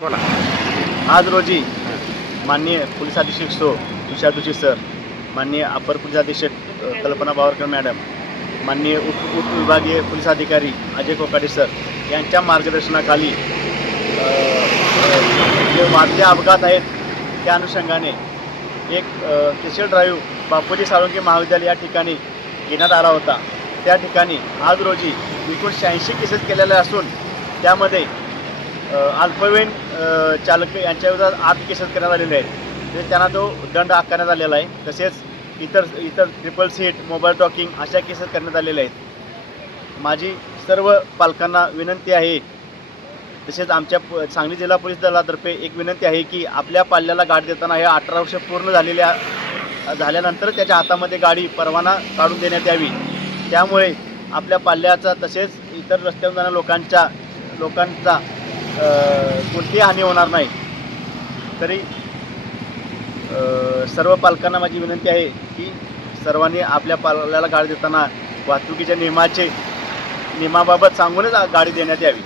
बोला. आज रोजी माननीय पोलीस अधीक्षक तुषार जोशी सर, माननीय अपर पोलीस अधीक्षक कल्पना बावरकर मॅडम, माननीय उपविभागीय पोलीस अधिकारी अजय कोकाटे सर यांच्या मार्गदर्शनाखाली जे वाढते अपघात आहेत त्या अनुषंगाने एक स्पेशल ड्राईव्ह बापूजी साळुंखे महाविद्यालय या ठिकाणी घेण्यात आला होता. त्या ठिकाणी आज रोजी एकूण 86 केसेस केलेल्या असून त्यामध्ये अल्पवयीन चालक यांच्या विरोधात 8 केसेस करण्यात आलेले आहेत. म्हणजे त्यांना तो दंड आकारण्यात आलेला आहे. तसेच इतर ट्रिपल सीट, मोबाईल टॉकिंग अशा केसेस करण्यात आलेल्या आहेत. माझी सर्व पालकांना विनंती आहे, तसेच आमच्या सांगली जिल्हा पोलीस दलातर्फे एक विनंती आहे की आपल्या पाल्याला गाडी देताना हे 18 वर्ष पूर्ण झाल्यानंतर त्याच्या हातामध्ये गाडी परवाना काढून देण्यात यावी. त्यामुळे आपल्या पाल्याचा तसेच इतर रस्त्यावर जाणाऱ्या लोकांचा कोणतीही हानी होणार नाही. तरी सर्व पालकांना माझी विनंती आहे की सर्वांनी आपल्या पाल्याला गाडी देताना वाहतुकीच्या नियमाबाबत सांगूनच गाडी देण्यात यावी.